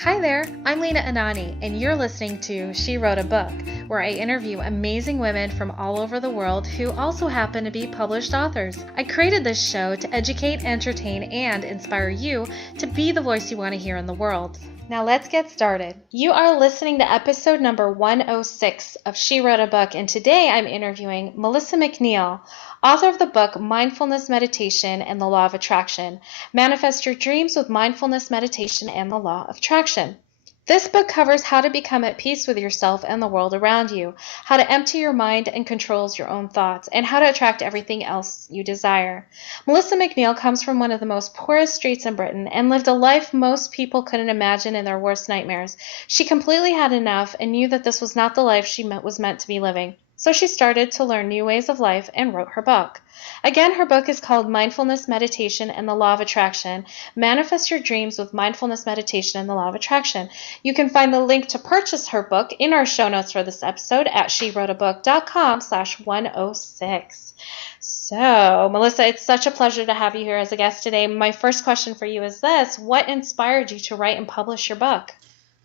Hi there, I'm Lena Anani, and you're listening to She Wrote a Book, where I interview amazing women from all over the world who also happen to be published authors. I created this show to educate, entertain, and inspire you to be the voice you want to hear in the world. Now let's get started. You are listening to episode number 106 of She Wrote a Book, and today I'm interviewing Melissa McNeil, author of the book Mindfulness, Meditation, and the Law of Attraction. Manifest Your Dreams with Mindfulness, Meditation, and the Law of Attraction. This book covers how to become at peace with yourself and the world around you, how to empty your mind and control your own thoughts, and how to attract everything else you desire. Melissa McNeil comes from one of the most poorest streets in Britain and lived a life most people couldn't imagine in their worst nightmares. She completely had enough and knew that this was not the life she was meant to be living. So she started to learn new ways of life and wrote her book. Again, her book is called Mindfulness, Meditation, and the Law of Attraction. Manifest Your Dreams with Mindfulness, Meditation, and the Law of Attraction. You can find the link to purchase her book in our show notes for this episode at SheWroteABook.com/106. So, Melissa, it's such a pleasure to have you here as a guest today. My first question for you is this: what inspired you to write and publish your book?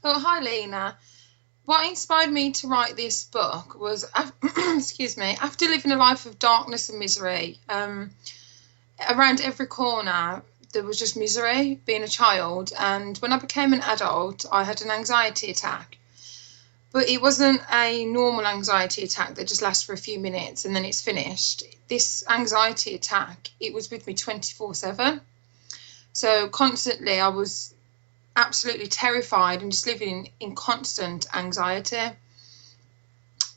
Oh, hi, Lena. What inspired me to write this book was, excuse me, after living a life of darkness and misery, around every corner, there was just misery being a child. And when I became an adult, I had an anxiety attack. But it wasn't a normal anxiety attack that just lasts for a few minutes and then it's finished. This anxiety attack, it was with me 24/7. So constantly I was absolutely terrified and just living in constant anxiety.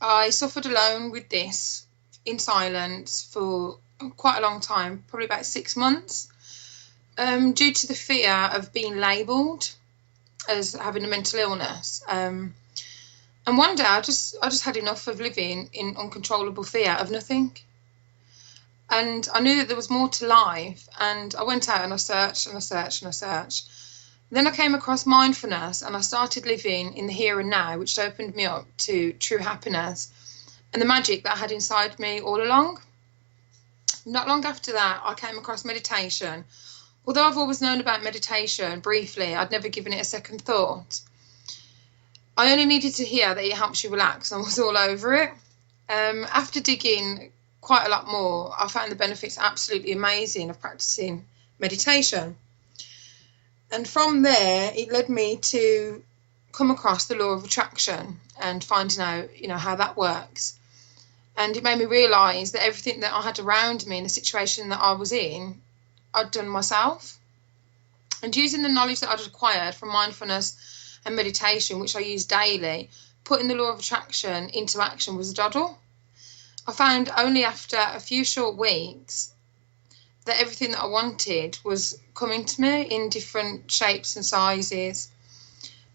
I suffered alone with this in silence for quite a long time, probably about 6 months, due to the fear of being labelled as having a mental illness. And one day I just had enough of living in uncontrollable fear of nothing. And I knew that there was more to life, and I went out and I searched and I searched and I searched. Then I came across mindfulness and I started living in the here and now, which opened me up to true happiness and the magic that I had inside me all along. Not long after that, I came across meditation. Although I've always known about meditation briefly, I'd never given it a second thought. I only needed to hear that it helps you relax and I was all over it. After digging quite a lot more, I found the benefits absolutely amazing of practicing meditation. And from there, it led me to come across the law of attraction and finding out, how that works. And it made me realise that everything that I had around me in the situation that I was in, I'd done myself. And using the knowledge that I'd acquired from mindfulness and meditation, which I use daily, putting the law of attraction into action was a doddle. I found only after a few short weeks that everything that I wanted was coming to me in different shapes and sizes.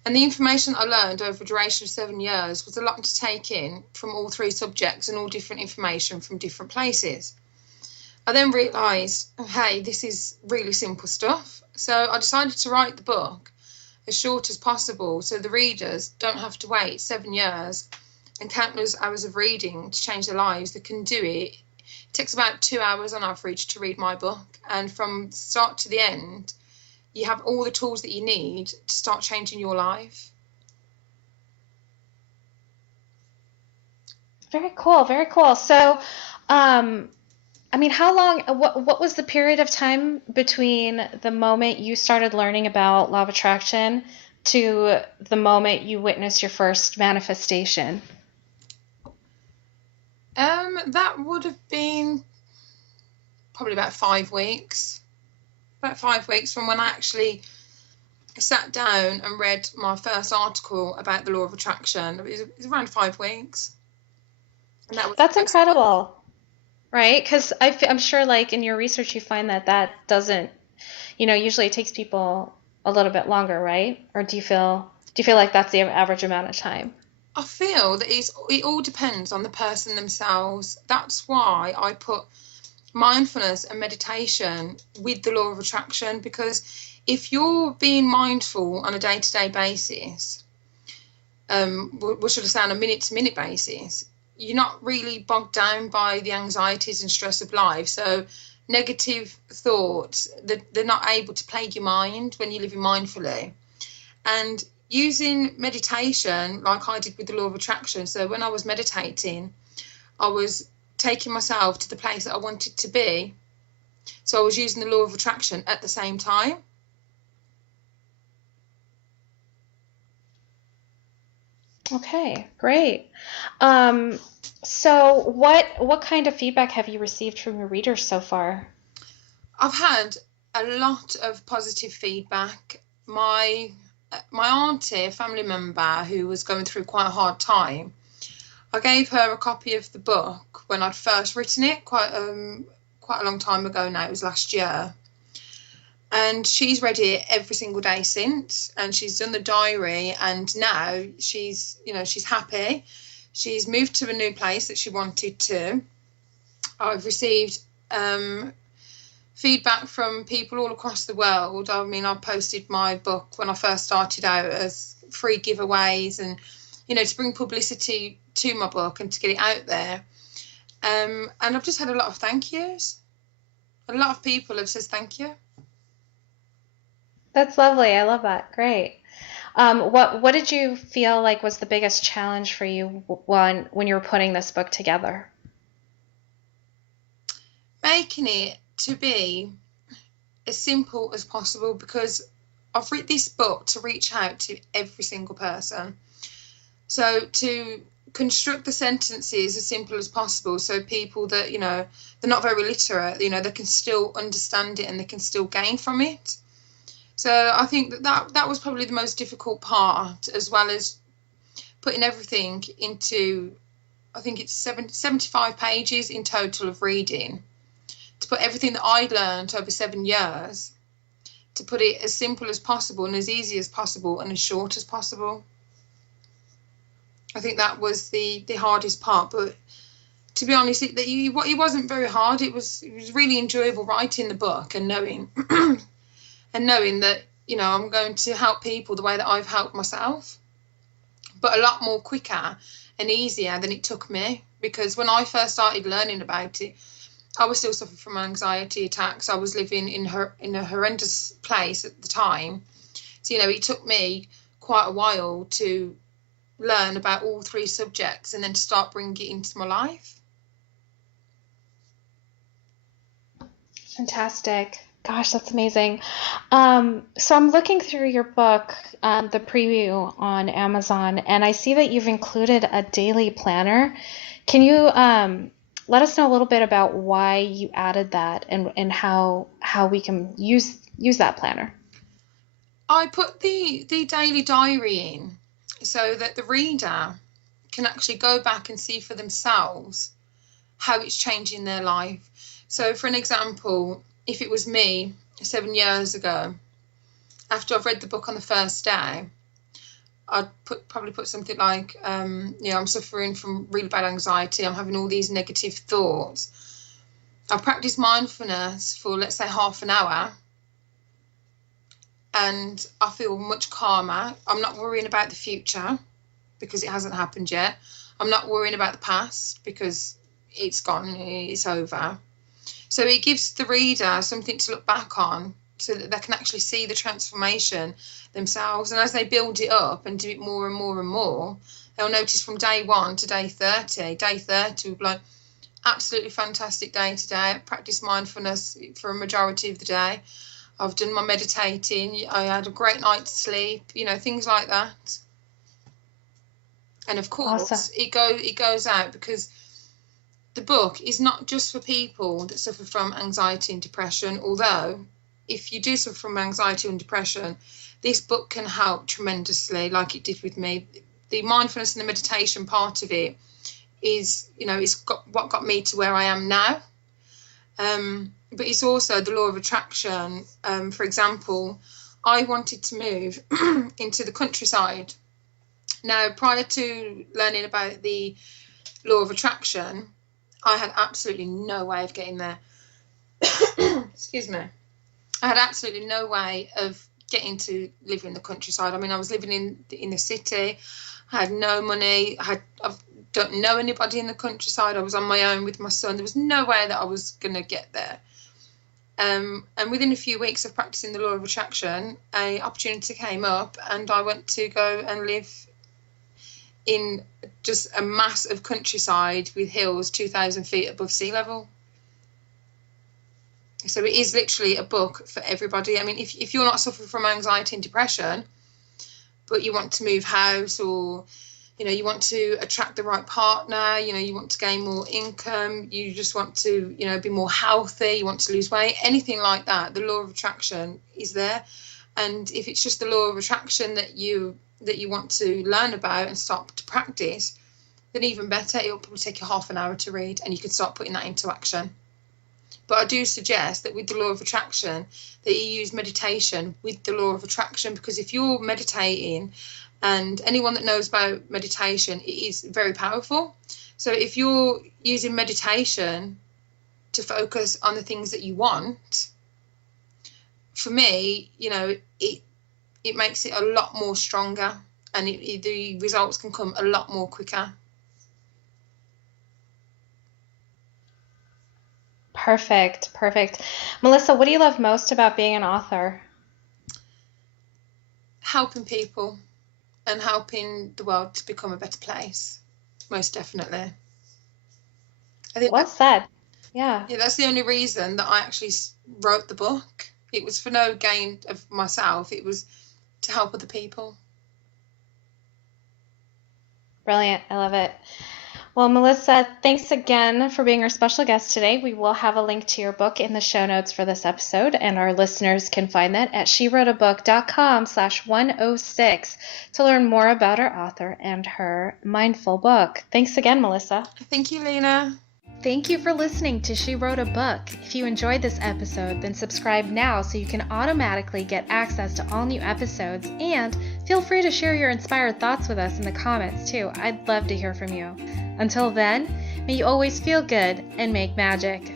And the information I learned over a duration of 7 years was a lot to take in from all three subjects and all different information from different places. I then realised, hey, this is really simple stuff. So I decided to write the book as short as possible so the readers don't have to wait 7 years and countless hours of reading to change their lives. They can do it. It takes about 2 hours on average to read my book, and from start to the end, you have all the tools that you need to start changing your life. Very cool, very cool. So, how long, what was the period of time between the moment you started learning about law of attraction to the moment you witnessed your first manifestation? That would have been probably about 5 weeks. About 5 weeks from when I actually sat down and read my first article about the law of attraction. It was around 5 weeks. And That's incredible, right? Because I'm sure, like, in your research, you find that doesn't, usually it takes people a little bit longer, right? Or do you feel like that's the average amount of time? I feel that it all depends on the person themselves. That's why I put mindfulness and meditation with the law of attraction, because if you're being mindful on a day-to-day basis, what should I say, on a minute-to-minute basis, you're not really bogged down by the anxieties and stress of life. So negative thoughts, they're not able to plague your mind when you're living mindfully. And using meditation, like I did with the law of attraction. So when I was meditating, I was taking myself to the place that I wanted to be. So I was using the law of attraction at the same time. Okay, great. So what kind of feedback have you received from your readers so far? I've had a lot of positive feedback. My auntie, a family member who was going through quite a hard time, I gave her a copy of the book when I'd first written it, quite a long time ago now. It was last year. And she's read it every single day since, and she's done the diary, and now she's happy. She's moved to a new place that she wanted to. I've received feedback from people all across the world. I mean, I posted my book when I first started out as free giveaways, and to bring publicity to my book and to get it out there. And I've just had a lot of thank yous. A lot of people have said thank you. That's lovely. I love that. Great. What did you feel like was the biggest challenge for you when you were putting this book together? Making it to be as simple as possible, because I've written this book to reach out to every single person. So to construct the sentences as simple as possible, so people that, they're not very literate, they can still understand it and they can still gain from it. So I think that was probably the most difficult part, as well as putting everything into, I think it's 75 pages in total of reading, to put everything that I learned over 7 years, to put it as simple as possible and as easy as possible and as short as possible. I think that was the hardest part, but to be honest, it wasn't very hard. It was really enjoyable writing the book and knowing that, I'm going to help people the way that I've helped myself, but a lot more quicker and easier than it took me, because when I first started learning about it, I was still suffering from anxiety attacks. I was living in a horrendous place at the time. So, it took me quite a while to learn about all 3 subjects and then to start bringing it into my life. Fantastic. Gosh, that's amazing. So I'm looking through your book, the preview on Amazon, and I see that you've included a daily planner. Can you let us know a little bit about why you added that and how we can use that planner? I put the daily diary in so that the reader can actually go back and see for themselves how it's changing their life. So for an example, if it was me 7 years ago, after I've read the book on the first day, I'd probably put something like, I'm suffering from really bad anxiety. I'm having all these negative thoughts. I practice mindfulness for, let's say, half an hour, and I feel much calmer. I'm not worrying about the future because it hasn't happened yet. I'm not worrying about the past because it's gone, it's over. So it gives the reader something to look back on so that they can actually see the transformation themselves. And as they build it up and do it more and more and more, they'll notice from day 1 to day 30. Day 30 will be like, absolutely fantastic day today. I practiced mindfulness for a majority of the day. I've done my meditating. I had a great night's sleep, things like that. And of course, Awesome. it goes out, because the book is not just for people that suffer from anxiety and depression, although if you do suffer from anxiety and depression, this book can help tremendously, like it did with me. The mindfulness and the meditation part of it is, it's got what got me to where I am now. But it's also the law of attraction. For example, I wanted to move into the countryside. Now, prior to learning about the law of attraction, I had absolutely no way of getting there. Excuse me. I had absolutely no way of getting to live in the countryside. I mean, I was living in the city. I had no money. I don't know anybody in the countryside. I was on my own with my son. There was no way that I was going to get there. And within a few weeks of practicing the law of attraction, an opportunity came up, and I went to go and live in just a massive countryside with hills 2,000 feet above sea level. So it is literally a book for everybody. I mean, if you're not suffering from anxiety and depression, but you want to move house, or you want to attract the right partner, you want to gain more income, you just want to, be more healthy, you want to lose weight, anything like that, the law of attraction is there. And if it's just the law of attraction that you want to learn about and start to practice, then even better, it'll probably take you half an hour to read, and you can start putting that into action. But I do suggest that with the law of attraction, that you use meditation with the law of attraction, because if you're meditating, and anyone that knows about meditation, it is very powerful. So if you're using meditation to focus on the things that you want, for me, it makes it a lot more stronger, and the results can come a lot more quicker. Perfect. Melissa, what do you love most about being an author? Helping people and helping the world to become a better place, most definitely. I think well said. Yeah, that's the only reason that I actually wrote the book. It was for no gain of myself. It was to help other people. Brilliant. I love it. Well, Melissa, thanks again for being our special guest today. We will have a link to your book in the show notes for this episode, and our listeners can find that at SheWroteABook.com/106 to learn more about our author and her mindful book. Thanks again, Melissa. Thank you, Lena. Thank you for listening to She Wrote a Book. If you enjoyed this episode, then subscribe now so you can automatically get access to all new episodes, and feel free to share your inspired thoughts with us in the comments too. I'd love to hear from you. Until then, may you always feel good and make magic.